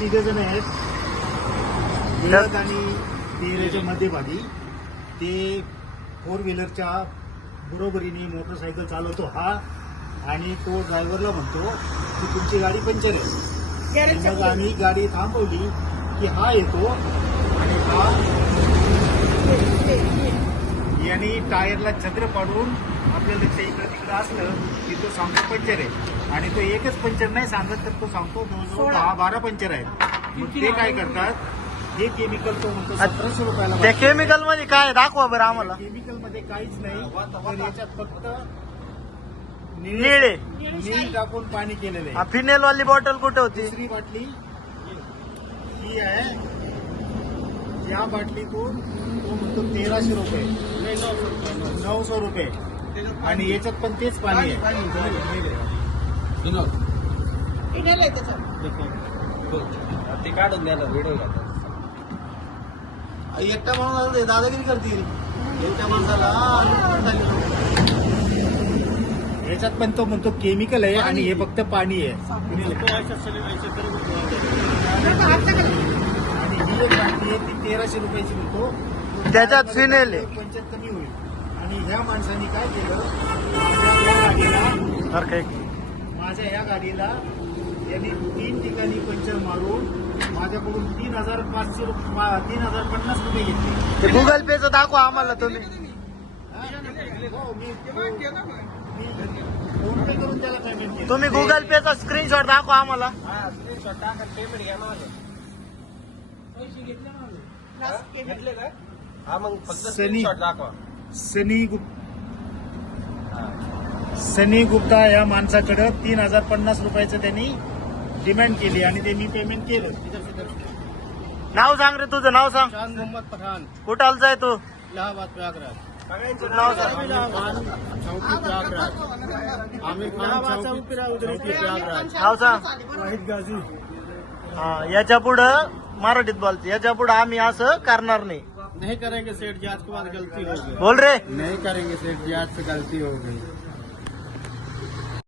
तिघ जण आहेत, टिळक आणि तेरेच्या मध्यभागी. ते 4 व्हीलरच्या बरोबरीने मोटरसायकल चालवतो हा, आणि तो ड्रायव्हरला म्हणतो की तुमची गाडी पंक्चर आहे. मग आम्ही गाडी थांबवली की हा येतो आणि हा यांनी टायरला छत्र पाडून आपल्याला इकडे तिकडे असलं की तो सांगतो पंक्चर आहे, आणि तो एकच पंक्चर नाही सांगत तर तो सांगतो जवळजवळ 10-12 पंक्चर आहेत. मग ते काय करतात, हे केमिकल तो म्हणतो 1700 रुपयाला. त्या केमिकल मध्ये काय दाखवा बरं आम्हाला. केमिकल मध्ये काहीच नाही, तर याच्यात फक्त निळे नील टाकून पाणी केलेलं आहे. फिनेल वाली बॉटल कुठे होती. दुसरी बाटली ही आहे, या बाटलीतून तो म्हणतो 1300 रुपये, 900 रुपये, आणि याच्यात पण तेच पाणी आहे. ते काढून द्यायला व्हिडिओ घालतात. एकटा माणूस दादागिरी करतील एकट्या माणसाला. याच्यात पण तो म्हणतो केमिकल आहे आणि हे फक्त पाणी आहे. आणि ही एक बाटली आहे ती 1300 रुपयाची म्हणतो, त्याच्यात फिनेल आहे. पंचायत कमी होईल. आणि ह्या माणसाने काय केलं, माझ्या ह्या गाडीला यांनी 3 ठिकाणी पंचर मारून माझ्याकडून 3050 रुपये घेतले. गुगल पेचं दाखवा आम्हाला तुम्ही. हो, मी फोन पे करून त्याला पेमेंट केलं. तुम्ही गुगल पेचा स्क्रीनशॉट दाखवा आम्हाला. हा स्क्रीनशॉट टाका, पेमेंट घ्या माझं. घेतले का? हा मग फक्त स्क्रीनशॉट दाखवा. सनी गुप्ता या माणसाकडे 3050 रुपयाचं त्यांनी डिमांड केली आणि ते मी पेमेंट केलं. नाव सांग रे तुझं, नाव सांग. शान मोहम्मद पठाण, कुठालचा आहे तू. इलाहाबाद प्रयागराज. तुझं नाव सांग. चौकी प्रयागराज. आमिर खान चौकी प्रयागराज. नाव सांग. वाहिद गाजी. हा, याच्या पुढं मराठीत बोलते. याच्या पुढं आम्ही असं करणार नाही. नहीं करेंगे सेठ जी, आज के बाद गलती हो गई. बोल रे. नहीं करेंगे सेठ जी, आज से गलती हो गई.